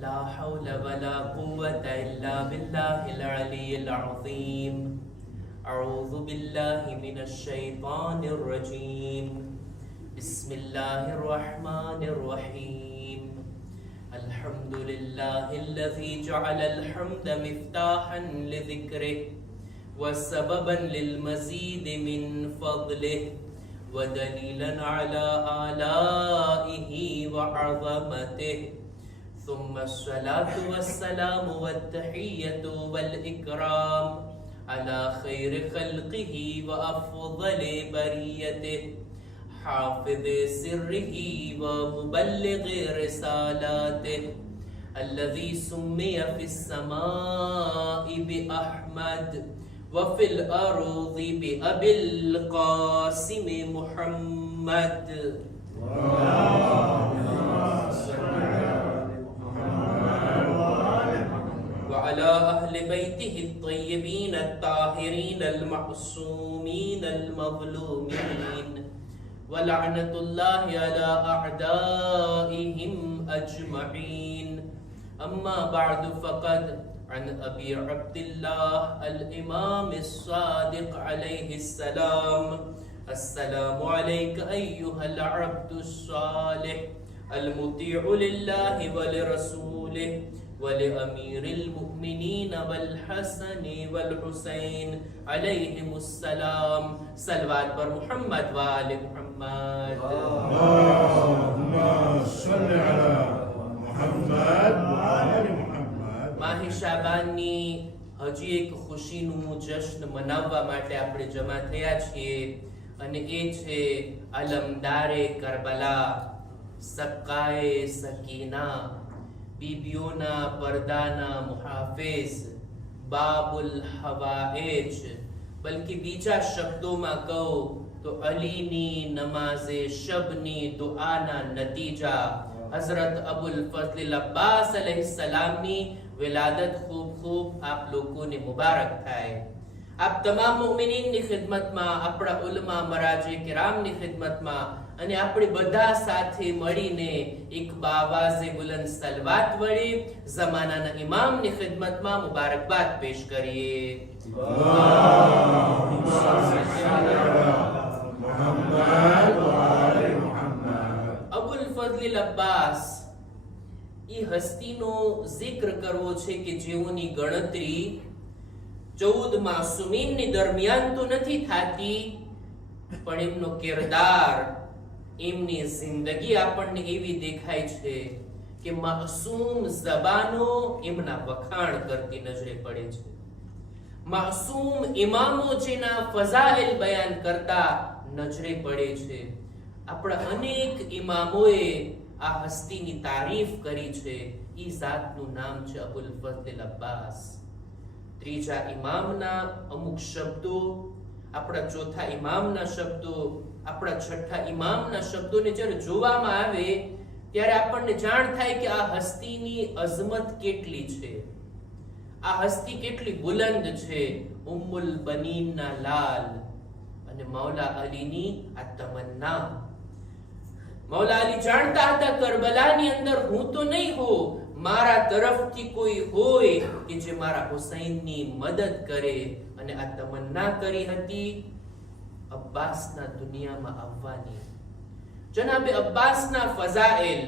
لا حول ولا قوة إلا بالله العلي العظيم. أعوذ بالله من الشيطان الرجيم. بسم الله الرحمن الرحيم. الحمد لله الذي جعل الحمد مفتاحا لذكره وسببا للمزيد من فضله ودليلا على آلائه وعظمته. ثم الصلاة والسلام والتحية والإكرام على خير خلقه وأفضل بريته حافظ سره ومبلغ رسالاته الذي سمي في السماء بأحمد وفي الأرض بأبي القاسم محمد. وعلى أهل بيته الطيبين الطاهرين المعصومين المظلومين ولعنة الله على أعدائهم أجمعين. أما بعد فقد عن أبي عبد الله الإمام الصادق عليه السلام: السلام عليك أيها العبد الصالح المطيع لله ولرسوله ولأمير المؤمنين والحسن والحسين عليهم السلام. صلوات پر محمد وآل محمد. اللهم صل على محمد وآل محمد. માહી શાબાનની હજી એક ખુશીનું જશ્ન મનાવવા માટે આપણે જમા થયા છીએ અને એ છે અલમદારે કરબલા, સક્કાએ સકીના, બીબીઓના પરદાના મુહાફિઝ, બાબુલ હવાએજ. બલ્કિ બીજા શબ્દોમાં કહું તો અલીની નમાઝે શબની દુઆના નતીજા હઝરત અબુલ ફઝલ અબ્બાસ अलैहिस्सलामની વિલાદત ખૂબ ખૂબ આપ લોકોને મુબારક થાય. આપ તમામ મુમિનીનની ખિદમતમાં, આપણા ઉલમા મરાજે કિરામની ખિદમતમાં અને આપણે બધા સાથે મળીને એક બાવાઝે બુલંદ સલવાત વડે ઝમાનાના ઇમામની ખિદમતમાં મુબારકબાદ પેશ કરીએ. અબુલ ફઝલ અબ્બાસ એ હસ્તીનો જિક્ર કરવો છે કે જેઓની ગણતરી 14 માસુમીનની દરમિયાન તો નથી થાતી, પણ એમનો કિરદાર, એમની જિંદગી આપણને એવી દેખાય છે કે માસૂમ ઝબાનો એમના વખાણ કરતી નજરે પડે છે. માસૂમ ઇમામો જેના ફઝાઇલ બયાન કરતા નજરે પડે છે. આપણા અનેક ઇમામોએ આ હસ્તીની તારીફ કરી છે. ઈ જાતનું નામ છે અબુલ ફઝલ અબ્બાસ. ત્રીજા ઇમામના અમુક શબ્દો, આપણા ચોથા ઇમામના શબ્દો, આપણા છઠ્ઠા ઇમામના શબ્દોને જ્યારે જોવામાં આવે ત્યારે આપણને જાણ થાય કે આ હસ્તીની અઝમત કેટલી છે, આ હસ્તી કેટલી બુલંદ છે. ઉમ્મુલ બનીનના લાલ અને મૌલા અલીની આ તમન્ના. મૌલા અલી જાણતા હતા કરબલાની અંદર હું તો નહીં હો, મારા તરફથી કોઈ હોય કે જે મારા હુસૈનની મદદ કરે. અને આ તમન્ના કરી હતી અબ્બાસના દુનિયામાં આવવાની. જનાબે અબ્બાસના ફઝાઇલ,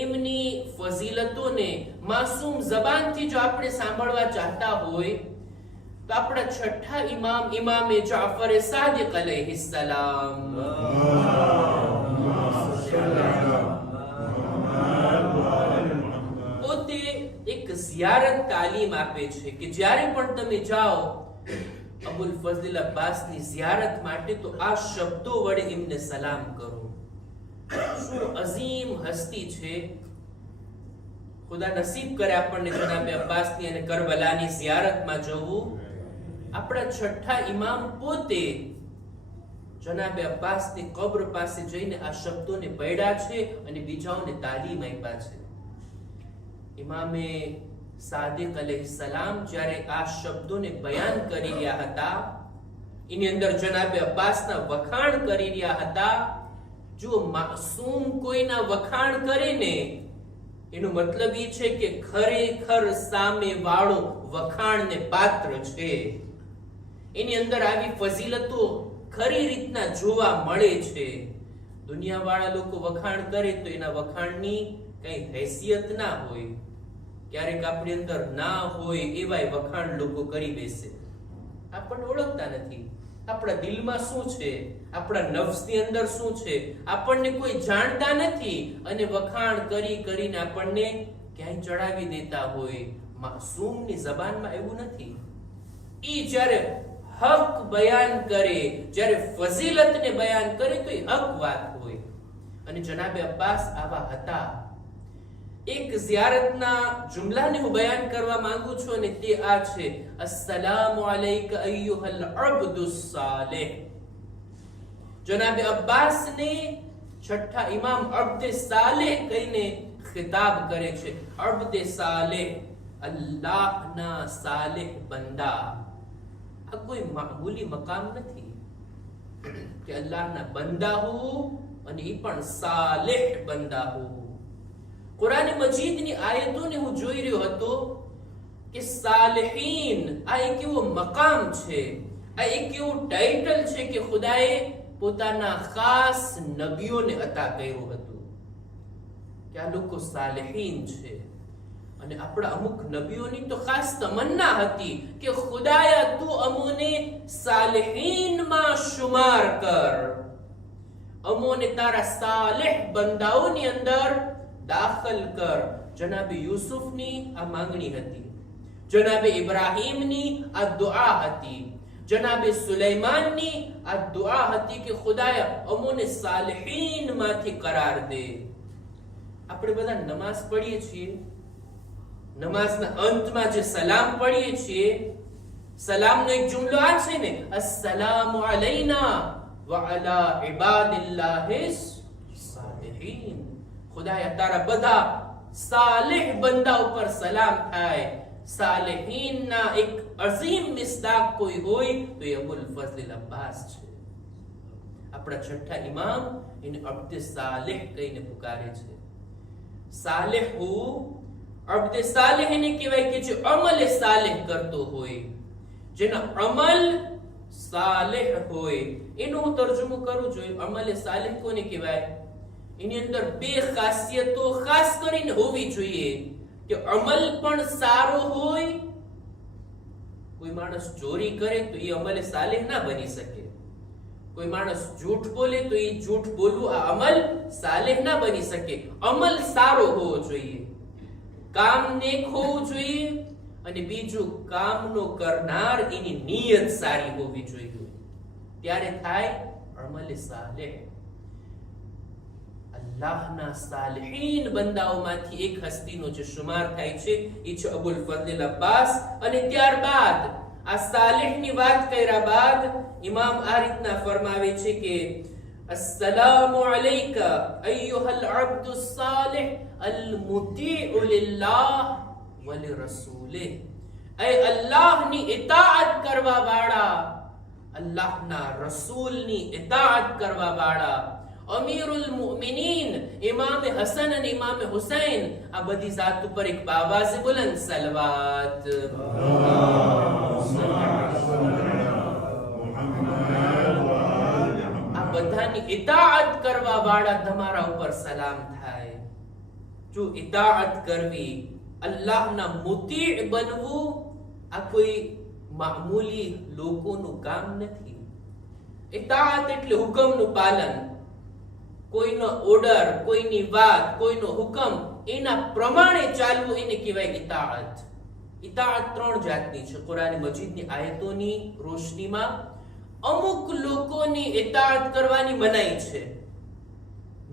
એમની ફઝીલતોને માસૂમ ઝબાનથી જો આપણે સાંભળવા ચાહતા હોય તો આપણા છઠ્ઠા ઇમામ ઇમામે જાફર સાદિક अलैहिस्सलाम પોતે એક ઝિયારત તાલીમ આપે છે કે જ્યારે પણ તમે જાઓ અબુલ ફઝલ અબ્બાસની ઝિયારત માટે તો આ શબ્દો વડે એમને સલામ કરો. શું અઝીમ હસ્તી છે. ખુદા નસીબ કરે આપણને જનાબે અબ્બાસની અને કરબલાની ઝિયારતમાં જવું. આપણા છઠ્ઠા ઇમામ પોતે જનાબે અબ્બાસની કબ્ર પાસે જઈને આ શબ્દોને પઢ્યા છે અને બીજાઓને તાલીમ આપ્યા છે. ઇમામે સાદિક अलैहिस्सलाम જ્યારે આ શબ્દોને બયાન કરી રહ્યા હતા, એની અંદર જનાબે અબ્બાસના વખાણ કરી રહ્યા હતા. જો માસૂમ કોઈના વખાણ કરે ને, તો એ માસૂમ ઇમામના વખાણ કરતા નજરે પડે છે. માસૂમ ઇમામ, માસૂમ ઇમામ, પોતે એક ઝિયારત તાલીમ આપે છે કે જ્યારે પણ તમે જાઓ અબુલ ફઝલ અબ્બાસની અને કરબલાની ઝિયારતમાં જવું. આપણા છઠ્ઠા ઇમામ ઇમામે સાદિક अलैहिस्सलाम જ્યારે આ શબ્દોને બયાન કરી રહ્યા હતા, ઇની અંદર જનાબે અબ્બાસના વખાણ કરી રહ્યા હતા. જો માસૂમ કોઈના વખાણ કરે ને, એનો મતલબ એ છે કે ખરેખર સામે વાળો વખાણને પાત્ર છે. એની અંદર આવી ફઝીલતો ખરી રીતના જોવા મળે છે. દુનિયાવાળા લોકો વખાણ કરે તો એના વખાણની કઈ હેસિયત ના હોય. ક્યારેક આપણી અંદર ના હોય એવાય વખાણ લોકો કરી બેસે. આપણને ઓળખતા નથી. આપણા દિલમાં શું છે, આપણા નફ્સની અંદર શું છે, આપણને કોઈ જાણતા નથી અને વખાણ કરી કરીને આપણને ક્યાંય ચડાવી દેતા હોય. માસૂમની જબાનમાં એવું નથી. ઈ જ્યારે હક બયાન કરે, જ્યારે ફઝીલતને બયાન કરે તો એ હક વાત હોય. અને જનાબે અબ્બાસ આવા હતા. એક ઝિયારતના જુમલાને હું બયાન કરવા માંગુ છું અને તે આ છે: અસ્સલામુ અલૈકા અય્યુહલ અબ્દુસ સાલિહ. જનાબે અબ્બાસને છઠ્ઠા ઇમામ અબ્દે સાલિહ કહીને ખિતાબ કરે છે. અબ્દે સાલિહ, અલ્લાહના સાલિહ બંદા. આ કોઈ મામૂલી મકામ નથી કે અલ્લાહના બંદા હું અને એ પણ સાલિહ બંદા હું. કુરાન મજીદની આયતોને હું જોઈ રહ્યો હતો કે સાલિહીન આ એક એવો મકામ છે, આ એક એવું ટાઇટલ છે કે ખુદાએ પોતાના ખાસ નબીઓને અતા કર્યું હતું કે આ લોકો સાલિહીન છે. અને આપણા અમુક નબીઓની તો ખાસ તમન્ના હતી કે ખુદાયા તું અમોને સાલિહીનમાં શુમાર કર, અમોને તારા સાલિહ બંદાઓની અંદર દાખલ કર. જનાબે યુસુફની આ માંગણી હતી, જનાબે ઇબ્રાહીમની આ દુઆ હતી, જનાબે સુલૈમાનની આ દુઆ હતી કે ખુદાયા અમોને સાલિહીનમાંથી કરાર દે. આપણે બધા નમાઝ પઢીએ છીએ, નમાઝના અંતમાં જે સલામ પઢીએ છીએ, સલામનો એક જુમલો આ છે ને, અસ્સલામુ અલૈના વ અલા ઇબાદિલ્લાહિસ સાલિહીન. ખુદાયા તારા બધા સાલિહ બંદા ઉપર સલામ થાય. સાલિહીનના એક અઝીમ મિસ્દાક કોઈ હોય તો એ અબુલ ફઝલ અબ્બાસ છે. આપણા છઠ્ઠા ઇમામ એને અબ્દે સાલિહ કહીને પુકારે છે. સાલિહ હું અબ્દે સાલિહ એને કહેવાય કે જે અમલ સાલિહ કરતો હોય, જેના અમલ સાલિહ હોય. એનો હું તર્જુમો કરું છું. અમલ સાલિહ કોને કહેવાય? એની અંદર બે ખાસિયતો ખાસ કરીને હોવી જોઈએ કે અમલ પણ સારો હોય. કોઈ માણસ ચોરી કરે તો એ અમલ સાલિહ ના બની શકે. કોઈ માણસ જૂઠ બોલે તો એ જૂઠ બોલવું આ અમલ સાલિહ ના બની શકે. અમલ સારો હોવો જોઈએ, કામ નેક હોવું જોઈએ, અને બીજું કામનો કરનાર એની નિયત સારી હોવી જોઈએ. ત્યારે થાય અમલ સાલિહ. અલ્લાહના સાલિહીન બંદાઓમાંથી એક હસ્તીનો જે શુમાર થાય છે એ છે અબુલ ફઝલ અબ્બાસ. અને ત્યારબાદ આ સાલિહની વાત કર્યા બાદ ઇમામ આ રીતના ફરમાવે છે કે અસ્સલામુ અલૈકા અય્યુહલ અબ્દુસ સાલિહ અલ મુતીઉ લિલ્લાહ વ લિરસૂલિહ. એ અલ્લાહની ઇતાઅત કરવા વાળા, અલ્લાહના રસૂલની ઇતાઅત કરવા વાળા, અમીરુલ મુમિનીન ઇમામ હસન અને ઇમામ હુસૈન, આ બધી જાત ઉપર એક બાવાઝે બુલંદ સલવાત. આ બધાની ઇતાઅત કરવા વાળા તમારા ઉપર સલામ થાય. જો ઇતાઅત કરવી, અલ્લાહના મુતી બનવું, આ કોઈ મામૂલી લોકોનું કામ નથી. ઇતાઅત એટલે હુકમનું પાલન, કોઈનો ઓર્ડર, કોઈની વાત, કોઈનો હુકમ એના પ્રમાણે ચાલવું, એને કહેવાય ઇતાઅત. ઇતાઅત ત્રણ જાતની છે. કુરાન મજીદની આયતોની રોશનીમાં અમુક લોકોની ઇતાઅત કરવાની મનાઈ છે,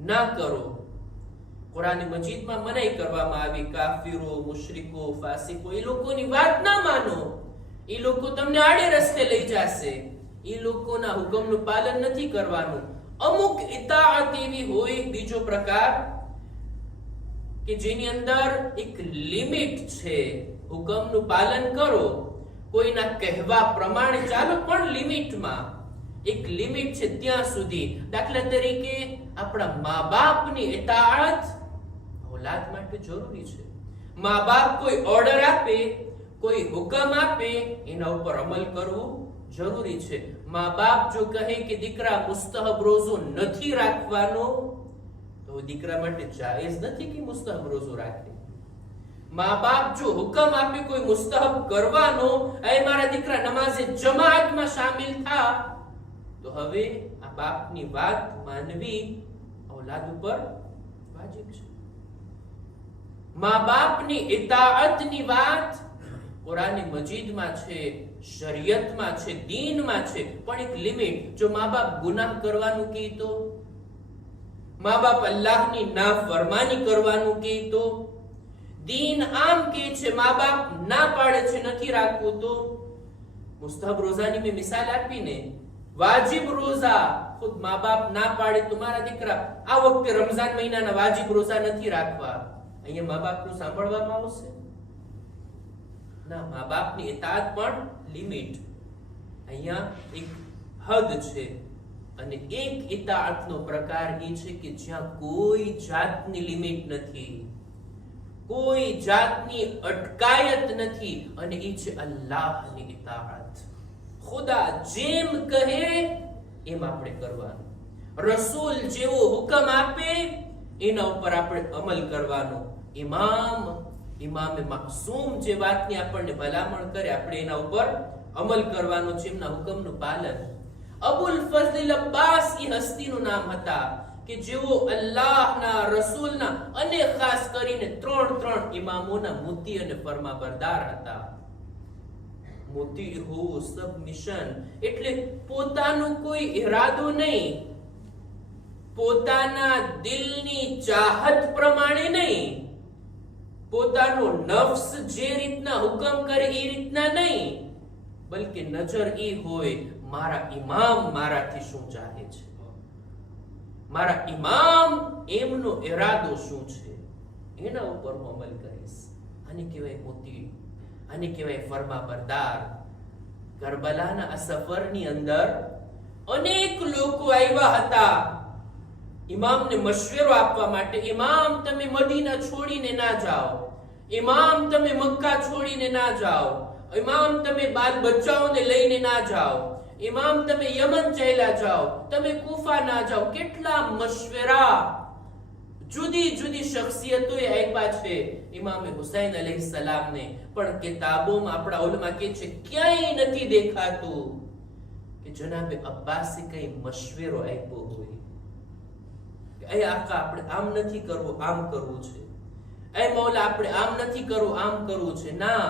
ના કરો. કુરાન મજીદમાં મનાઈ કરવામાં આવી, કાફિરો, મુશરિકો, ફાસિકો, એ લોકોની વાત ના માનો. એ લોકો તમને આડે રસ્તે લઈ જશે. એ લોકોના હુકમનું પાલન નથી કરવાનું. અમુક ઇતાઅત એવી હોય, બીજો પ્રકાર કે જેની અંદર એક લિમિટ છે. હુકમનું પાલન કરો, કોઈના કહેવા પ્રમાણે ચાલો, પણ લિમિટમાં. એક લિમિટ છે ત્યાં સુધી. દાખલા તરીકે આપણા મા બાપની ઇતાઅત औलाद માટે જરૂરી છે. મા બાપ કોઈ ઓર્ડર આપે, કોઈ હુકમ આપે, એના ઉપર અમલ કરવું જરૂરી છે. મા બાપ જો કહે કે દીકરા મુસ્તહબ રોઝો નથી રાખવાનો, તો દીકરા માટે જાયઝ નથી કે મુસ્તહબ રોઝો રાખે. મા બાપ જો હુકમ આપે કોઈ મુસ્તહબ કરવાનો, એ મારા દીકરા નમાઝે જમાઅતમાં શામિલ થા, તો હવે આ બાપની વાત માનવી औलाद ઉપર વાજિબ છે. મા બાપની ઇતાઅતની વાત કુરાન મજીદમાં છે, શરીયતમાં છે, દીનમાં છે, પણ એક લિમિટ. જો મા બાપ ગુનાહ કરવાનું કહે તો, મા બાપ અલ્લાહની નાફરમાની કરવાનું કહે તો, દીન આમ કહે છે, મા બાપ ના પાડે છે નથી રાખવું તો, મુસ્તહબ રોઝાની મેં મિસાલ આપીને, વાજિબ રોઝા ખુદ મા બાપ ના પાડે તો મારા દીકરા આ વખતે રમઝાન મહિનાના વાજિબ રોઝા નથી રાખવા, અહીંયા મા બાપનું સાંભળવામાં આવશે ના. મા બાપની ઇતાઅત પણ લિમિટ, અહીંયા એક હદ છે. અને એક ઇતાઅતનો પ્રકાર એ છે કે જ્યાં કોઈ જાતની લિમિટ નથી, કોઈ જાતની અટકાયત નથી, અને એ છે અલ્લાહની ઇતાઅત. ખુદા જેમ કહે એમ આપણે કરવાનું, રસૂલ જેવો હુકમ આપે એના ઉપર આપણે અમલ કરવાનો. ઇમામે માસૂમ જે વાતની આપણને ભલામણ કરે આપણે એના ઉપર અમલ કરવાનો છે, એમના હુકમનું પાલન. અબુલ ફઝલ અબ્બાસ એ હસ્તીનું નામ હતા કે જેઓ અલ્લાહના રસૂલના અને ખાસ કરીને ત્રણ ઇમામોના મુતી અને ફરમાબરદાર હતા. મુતી હોવું, સબમિશન એટલે પોતાનો કોઈ ઇરાદો નહીં, પોતાના દિલની ચાહત પ્રમાણે નહીં, પોતાનો નફ્સ જે રીતના હુકમ કરે એ રીતના નહીં, બલકે નજર એ હોય મારા ઇમામ મારાથી શું ચાહે છે, મારા ઇમામ એમનો ઇરાદો શું છે, એના ઉપર હું અમલ કરીશ. આને કહેવાય મોતી, આને કહેવાય ફરમાબરદાર. કરબલાના આ સફરની અંદર અનેક લોકો આવ્યા હતા ઇમામને મશવરો આપવા માટે. ઇમામ તમે મદીના છોડીને ના જાઓ, ઇમામ તમે મક્કા છોડીને ના જાઓ, ઇમામ તમે બાલ બચ્ચાઓને લઈને ના જાઓ, ઇમામ તમે યમન ચાલ્યા જાઓ, તમે કુફા ના જાઓ. કેટલા મશવરા જુદી જુદી શખ્સિયતોએ આપ્યા છે ઇમામે હુસૈન અલૈહિસ્સલામને, પણ કિતાબોમાં આપણા ઉલમા કહે છે ક્યાંય નથી દેખાતું કે જનાબે અબ્બાસે કઈ મશવરો આપ્યો હોય કે એ આકા આપણે આમ નથી કરવું, આમ કરવું છે, એ મૌલા આપણે આમ નથી કરવું, આમ કરવું છે. ના,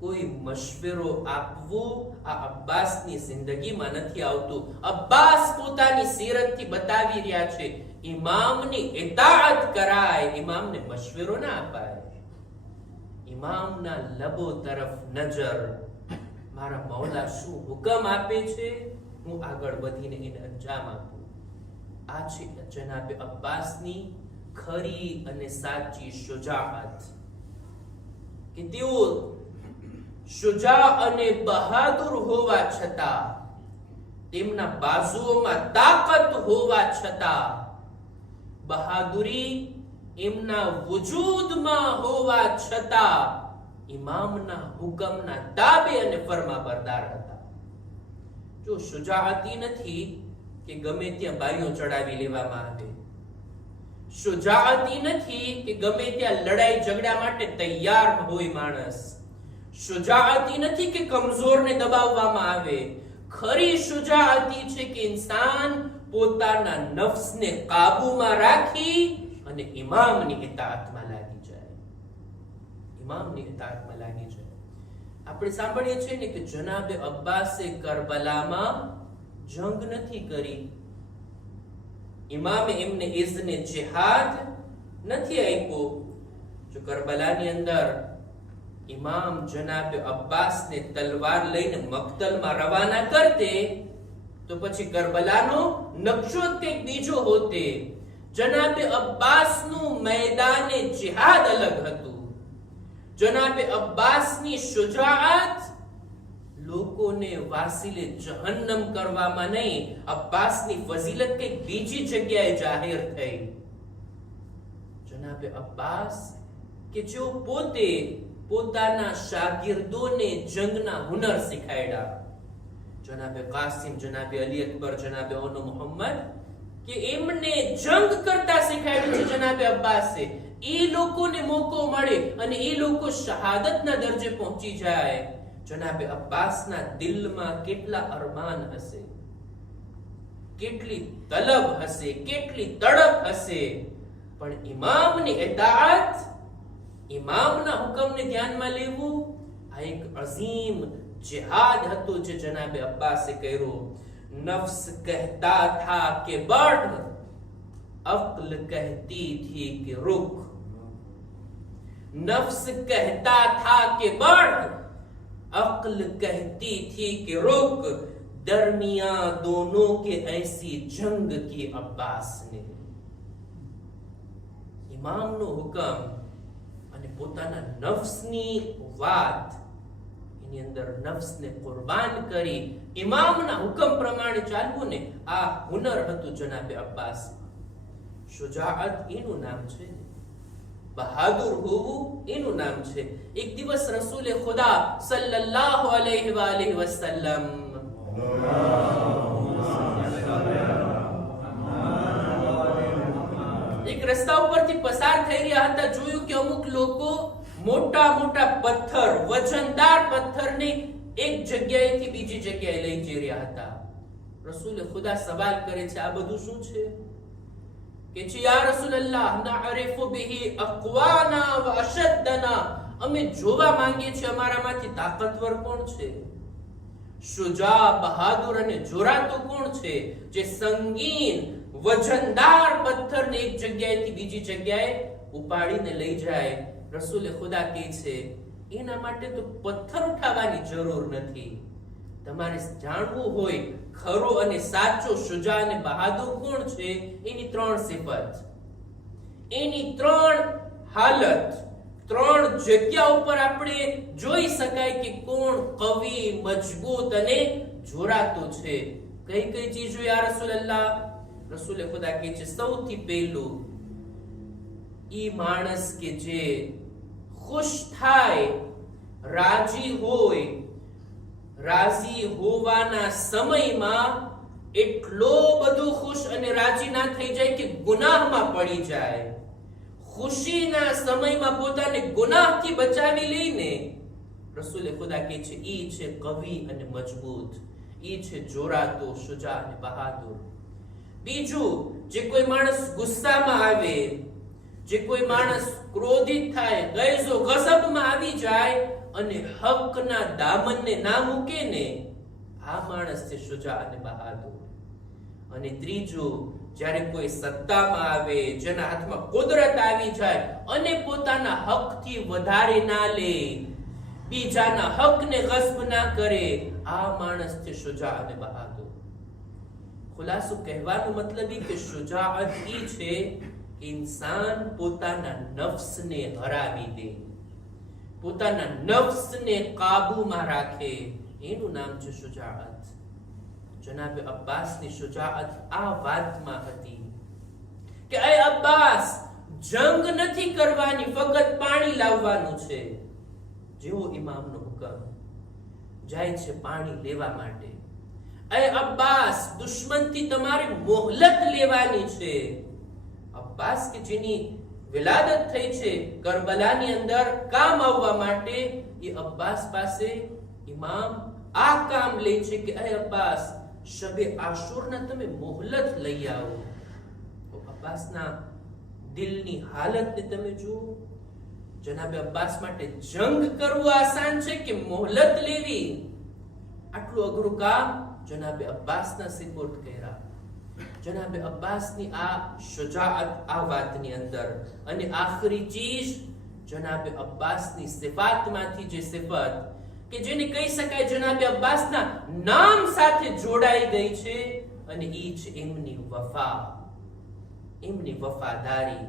કોઈ મશવરો આપવું આ અબ્બાસની જિંદગીમાં નથી આવતું. અબ્બાસ પોતાની સીરતથી બતાવી રહ્યા છે ઇમામની ઇતાઅત કરાય, ઇમામને મશવરો ના અપાય. ઇમામના લબો તરફ નજર, મારા મૌલા શું હુકમ આપે છે હું આગળ વધીને એને અંજામ આપું. આ છે જનાબે અબ્બાસની ખરી અને સાચી શુજાઅત કે તેઓ શુજા અને બહાદુર હોવા છતાં, તેમના બાજુઓમાં તાકાત હોવા છતાં, બહાદુરી એમના વજૂદમાં હોવા છતાં ઇમામના હુકમના તાબે અને ફરમાબરદાર હતા. જો શુજાઅતી નથી કે ગમે ત્યાં બારીઓ ચડાવી લેવામાં આવે, શુજાઅતી નથી કે ગમે ત્યાં લડાઈ ઝઘડા માટે તૈયાર હોય માણસ, શુજાઅતી નથી કે કમજોરને દબાવવામાં આવે. ખરી શુજાઅતી છે કે ઇન્સાન પોતાના નફ્સને કાબૂમાં રાખી અને ઇમામની ઇતાઅતમાં લાગી જાય, ઇમામની ઇતાઅતમાં લાગી જાય. આપણે સાંભળીએ છીએ ને કે જનાબે અબ્બાસે કરબલામાં જંગ નથી કરી, ઇમામે એમને ઇઝ્ને જિહાદ નથી આપ્યો. જો કરબલાની અંદર ઇમામ જનાબે અબ્બાસને તલવાર લઈને મક્તલમાં રવાના કરતે તો પછી કરબલાનો નકશો કંઈક બીજો હોતે. જનાબે અબ્બાસનું મેદાને જિહાદ અલગ હતું. જનાબે અબ્બાસની શુજાઅત લોકોને વાસીલે જહન્નમ કરવામાં નહીં, અબ્બાસની ફઝીલત કંઈક બીજી જગ્યાએ જાહેર થઈ. જનાબે અબ્બાસ કે જેઓ પોતે પોતાના શાગિર્દોને જંગના હુનર શીખાડ્યા. જનાબે કાસિમ, જનાબે અલી અકબર, જનાબે ઓનો મોહમ્મદ કે એમને જંગ કરતા શીખાડ્યું છે જનાબે અબ્બાસે. એ લોકોને મોકો મળે અને એ લોકો શહાદતના દરજે પહોંચી જાય. જનાબે અબ્બાસના દિલમાં કેટલા અરમાન હશે, કેટલી તલબ હશે, કેટલી તડપ હશે, પણ ઇમામની ઇતાઅત, ઇમામના હુકમને ધ્યાનમાં લેવું આ એક અઝીમ जिहाद હતો જે જનાબે અબ્બાસે કર્યો. નફ્સ કહેતા થા કે बढ़, अक्ल कहती थी कि रुक. नफ्स कहता था कि बढ़, अक्ल कहती थी कि रुक. दरमियां दोनों के ऐसी जंग की अब्बास ने. इमामनो हुकम અને પોતાના નફ્સની વાત, એની અંદર નફ્સને કુરબાન કરી ઇમામના હુકમ પ્રમાણે ચાલવું ને, આ હુનર હતું જનાબે અબ્બાસ. શુજાઅત એનું નામ છે, બહાદુર હોવું એનું નામ છે. એક દિવસ રસૂલે ખુદા સલ્લલ્લાહુ અલૈહિ વાલિહિ વસલ્લમ એક રસ્તા ઉપરથી પસાર થઈ રહ્યા હતા. જોયું કે અમુક લોકો મોટા મોટા પથ્થર, વજનદાર પથ્થરને એક જગ્યાએથી બીજી જગ્યાએ લઈ જઈ રહ્યા હતા. રસૂલે ખુદા સવાલ કરે છે, આ બધું શું છે? કે છે યા રસૂલલ્લાહ, નઅરિફુ બિહી અક્વાના વ અશદ્દના. અમે જોવા માંગીએ છીએ અમારામાંથી તાકાતવર કોણ છે, શુજા, બહાદુર અને જોરાતો કોણ છે, જે સંગીન વજનદાર પથ્થરને એક જગ્યાએથી બીજી જગ્યાએ ઉપાડીને લઈ જાય. રસૂલે ખુદા કહે છે એના માટે તો પથ્થર ઉઠાવવાની જરૂર નથી. તમારે જાણવું હોય ખરો અને સાચો શુજા અને બહાદુર કોણ છે, એની 3 સિફત, એની 3 હાલત, 3 જગ્યા ઉપર આપણે જોઈ શકાય કે કોણ કવિ, મજબૂત અને જોરાતો છે. કઈ કઈ ચીજો યા રસૂલલ્લાહ? રસૂલે ખુદા કહે છે સૌથી પહેલું ઈ માણસ કે જે ખુશ થાય, રાજી હોય, રાજી હોવાના સમયમાં એટલો બધો ખુશ અને રાજી ના થઈ જાય કે ગુનાહમાં પડી જાય. ખુશીના સમયમાં પોતાને ગુનાહથી બચાવી લઈને રસૂલે ખુદા કહે છે ઈ છે કવિ અને મજબૂત, ઈ છે જોરાતો, શુજા અને બહાદુર. બીજું, જે કોઈ માણસ ગુસ્સામાં આવે, જે કોઈ માણસ ક્રોધિત થાય, ગૈઝો ગઝબમાં આવી જાય અને હકના દામનને ના મૂકે ને, આ માણસ છે શુજા અને બહાદુર. અને ત્રીજું, જ્યારે કોઈ સત્તામાં આવે, જેના હાથમાં કુદરત આવી જાય અને પોતાના હકથી વધારે ના લે, બીજાના હકને ગસ્બ ના કરે, આ માણસ છે શુજા અને બહાદુર. ખુલાસો કહેવાનો મતલબ એ કે શુજાઅત ઈ છે કે ઇન્સાન પોતાના નફ્સને હરાવી દે, પોતાના નફ્સને કાબૂમાં રાખે, એનું નામ છે શુજાઅત. જનાબે અબ્બાસની શુજાઅત આ વાતમાં હતી કે એ અબ્બાસ, જંગ નથી કરવાની, ફક્ત પાણી લાવવાનું છે. જેવો ઇમામનો હુકમ, જાય છે પાણી લેવા માટે. એ અબ્બાસ, દુશ્મનથી તમારે મોહલત લેવાની છે. અબ્બાસ કે જેની વિલાદત થઈ છે કરબલાની અંદર કામ આવવા માટે, એ અબ્બાસ પાસે ઇમામ આ કામ લે છે કે એ અબ્બાસ, શબે આશુરના તમે મોહલત લઈ આવો. તો અબ્બાસના દિલની હાલતને તમે જુઓ. જનાબે અબ્બાસ માટે જંગ કરવું આસાન છે કે મોહલત લેવી? આટલું અઘરું કામ જનાબે અબ્બાસના સિપોર્ટ કર્યા. જનાબે અબ્બાસની આ શુજાઅત આ વાતની અંદર. અને આખરી ચીજ, જનાબે અબ્બાસની સિફાતમાંથી જે સિફત કે જેને કહી શકાય જનાબે અબ્બાસના નામ સાથે જોડાઈ ગઈ છે, અને ઈ છે એમની વફા, એમની વફાદારી.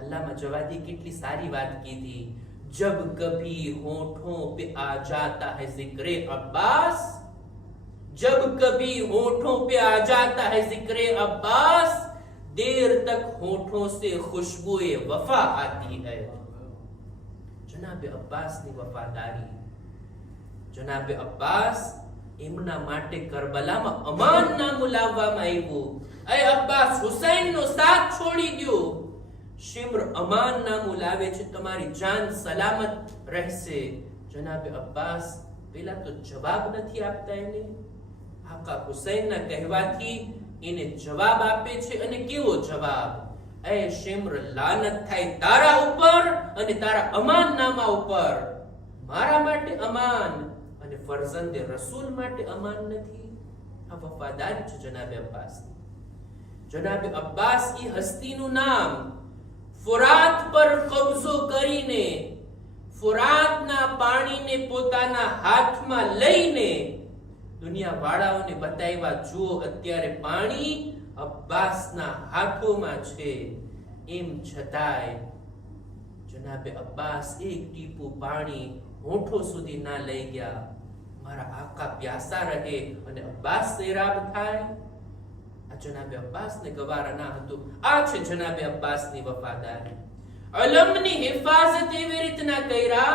અલ્લામા જવાદી કેટલી સારી વાત કીધી, જબ કભી હોઠોं पे आ जाता है जिक्र अब्बास, जब कभी होठों पे आ जाता है जिक्र अब्बास, देर तक होठों से खुशबुए वफा आती है। जनाबे अब्बास ની વફાદારી, જનાબે અબ્બાસ એમના માટે કરબલામાં અમાન નામું લાવવામાં આવ્યું. એ અબ્બાસ હુસૈનનો સાથ છોડી દો. શિમ્ર અમાન નામું લાવે છે, તમારી જાન સલામત રહેશે. જનાબે અબ્બાસ પેલા તો જવાબ નથી આપતા એને. આકા હુસૈનના કહેવાથી એને જવાબ આપે છે. અને કેવો જવાબ? એ શિમ્ર, લાનત થાય તારા ઉપર અને તારા અમાન નામા ઉપર. મારા માટે અમાન અને ફરઝંદે રસૂલ માટે અમાન નથી. આ વફાદારી છે જનાબે અબ્બાસ. જનાબે અબ્બાસ ઈ હસ્તીનું નામ ફુરાત પર કબજો કરીને, ફુરાતના પાણીને પોતાના હાથમાં લઈને દુનિયા વાળાઓને બતાવ્યા, જુઓ અત્યારે પાણી અબ્બાસના હાથોમાં છે. એમ છતાંય જનાબે અબ્બાસ એક ટીપું પાણી હોઠો સુધી ના લઈ ગયા. મારા આકા પ્યાસા રહે અને અબ્બાસ સૈરાબ થાય. આ જનાબે અબ્બાસને ગવારા ના હતું. આ છે જનાબે અબ્બાસની વફાદારી. અલમની હિફાજત એવી રીતના કર્યા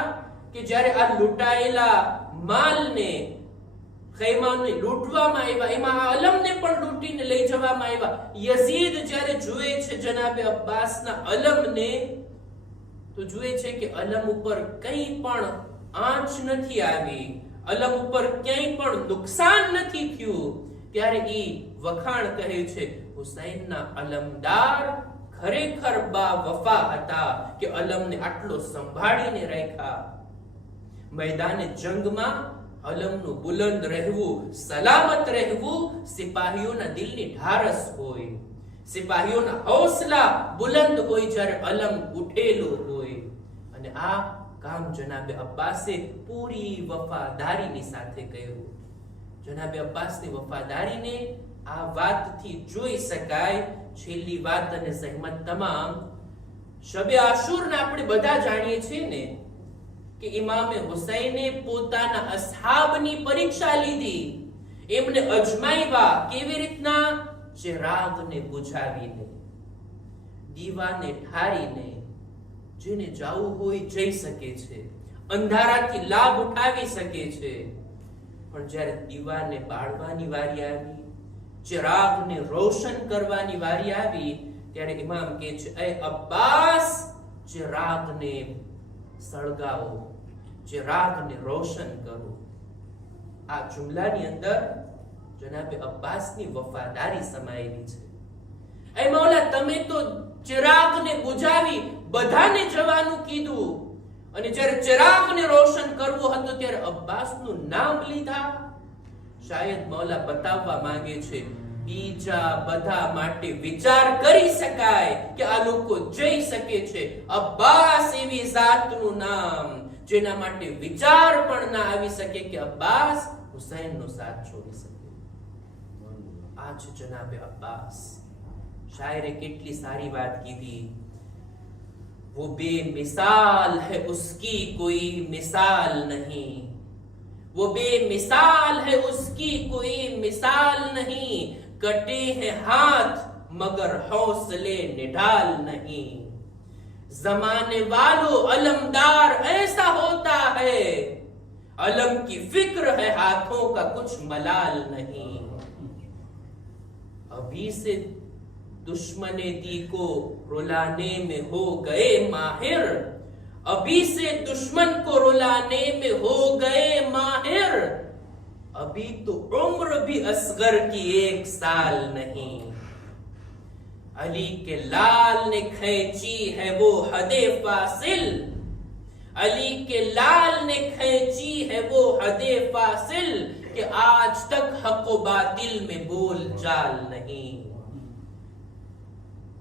કે જ્યારે આ લૂંટાયેલા માલને, ખૈમાને લૂંટવામાં આવ્યા, એમાં આ અલમને પણ લૂંટીને લઈ જવામાં આવ્યા. યઝીદ જ્યારે જુએ છે જનાબે અબ્બાસના અલમને, તો જુએ છે કે અલમ ઉપર કંઈ પણ આંચ નથી આવી, અલમ ઉપર ક્યાંય પણ નુકસાન નથી થયું. ત્યારે ઈ વખાણ કહે છે, હુસૈનના અલમદાર ખરેખર બા વફા હતા કે અલમને આટલો સંભાળીને રાખ્યા. મેદાને જંગમાં અલમનું બુલંદ રહેવું, સલામત રહેવું સિપાહીઓના દિલની ઢારસ હોય. સિપાહીઓના હૌસલા બુલંદ હોય જ્યારે અલમ ઉઠેલો હોય. અને આ કામ જનાબે અબ્બાસે પૂરી વફાદારીની સાથે કર્યું. જનાબે અબ્બાસની વફાદારીને આ વાતથી જોઈ શકાય. છેલ્લી વાત અને સહેમત તમામ, શબે આશુરના આપણે બધા જાણીએ છીએ ને કે ઇમામે હુસૈને પોતાના અસહાબની પરીક્ષા લીધી. એમને અજમાવ્યા. કેવી રીતના? ચિરાગને બુઝાવીને, દીવાને ઠારીને. જેને જાવું હોય જઈ શકે છે, અંધારાથી લાભ ઉઠાવી શકે છે. પણ જ્યારે દીવાને બાળવાની વારી આવી, ચિરાગને રોશન કરવાની વારી આવી, ત્યારે ઇમામ કહે છે, એ અબ્બાસ, ચિરાગને સળગાવો, ચિરાગને રોશન કરો. આ જુમલાની અંદર જનાબે અબ્બાસની વફાદારી સમાયેલી છે. એ મૌલા, તમે તો ચિરાગને બુઝાવી બધાને જવાનું કીધું, અને જ્યારે ચિરાગને રોશન કરવો હતો ત્યારે અબ્બાસનું નામ લીધા. શાયદ મૌલા બતાવવા માંગે છે, બીજા બધા માટે વિચાર કરી શકાય કે આ લોકો જઈ શકે છે. અબ્બાસ એવી જાતનું નામ જેના માટે વિચાર પણ ના આવી શકે કે અબ્બાસ હુસૈનનો સાથ છોડી શકે. આ છે જનાબે અબ્બાસ. શાયરે કેટલી સારી વાત કીધી. वो बेमिसाल है उसकी कोई मिसाल नहीं, वो बेमिसाल है उसकी कोई मिसाल नहीं, कटे हैं हाथ मगर हौसले निढाल नहीं. जमाने वालों अलमदार ऐसा होता है, अलम की फिक्र है हाथों का कुछ मलाल नहीं. अभी से दुश्मने दी को रुलाने में हो गए माहिर, अभी से दुश्मन को रुलाने में हो गए माहिर, अभी तो उम्र भी असगर की 1 साल नहीं. अली के लाल ने खींची है वो हदे फासिल, अली के लाल ने खींची है वो हदे फासिल, कि आज तक हक व बातिल में बोल चाल नहीं.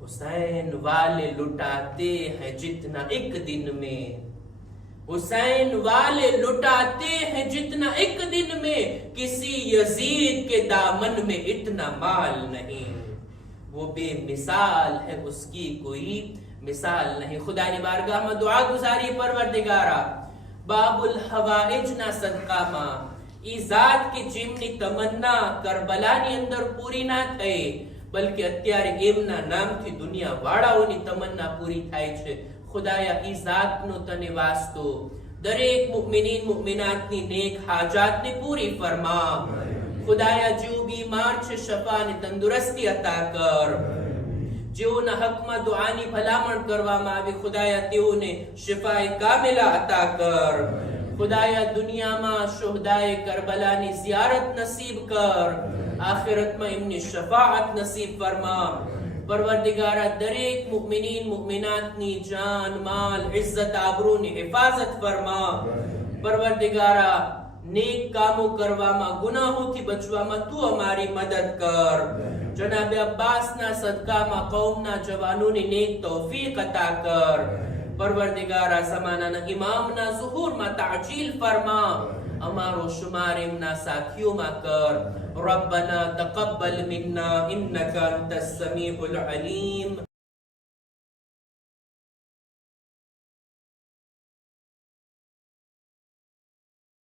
हुसैन वाले लुटाते हैं जितना एक दिन में, हुसैन वाले लुटाते हैं जितना एक दिन में, किसी यजीद के दामन में इतना माल नहीं. वो बेमिसाल है उसकी कोई मिसाल नहीं. खुदा ने बारगाह में दुआ गुजारी, परवरदिगारा बाबुल हवाइज ना सदका માં ઈ ઝાત કે જેમની તમન્ના કરબલાની અંદર પૂરી ના થઈ, બલકે અત્યારે એમના નામથી દુનિયા વાળાઓની તમન્ના પૂરી થાય છે. ખુદાયા ઈ ઝાતનો તને વાસ્તો દરેક મુમિનીન મુમિનાતની નેક હાજાતને પૂરી ફરમા. ખુદાયા જેઓ બીમાર છે શફા અને તંદુરસ્તી અતા કર. જેઓના હકમાં દુઆની ભલામણ કરવામાં આવે ખુદાયા તેઓને શિફાએ કામિલા અતા કર. ખુદાયા દુનિયામાં શુહદાએ કરબલાની ઝિયારત નસીબ કર. આખિરતમાં એમની શફાઅત નસીબ ફરમા. પરવરદિગારા દરેક મુમિનીન મુમિનાતની જાન માલ ઇઝ્ઝત આબરૂની હિફાઝત ફરમા. પરવરદિગારા નેક કામો કરવામાં ગુનાહોથી બચવામાં તું અમારી મદદ કર. જનાબે અબ્બાસના સદકામાં કૌમના જવાનોની નેક તૌફીક અતા કર. પરવરદિગારા ઝમાનાના ઇમામના ઝુહૂરમાં તાજીલ ફરમા. અમારો શુમાર એમના સાથીઓમાં કર. રબ્બના તaqabbal મિન્ના ઇન્નકા અંતસ સમીઉલ અલીમ.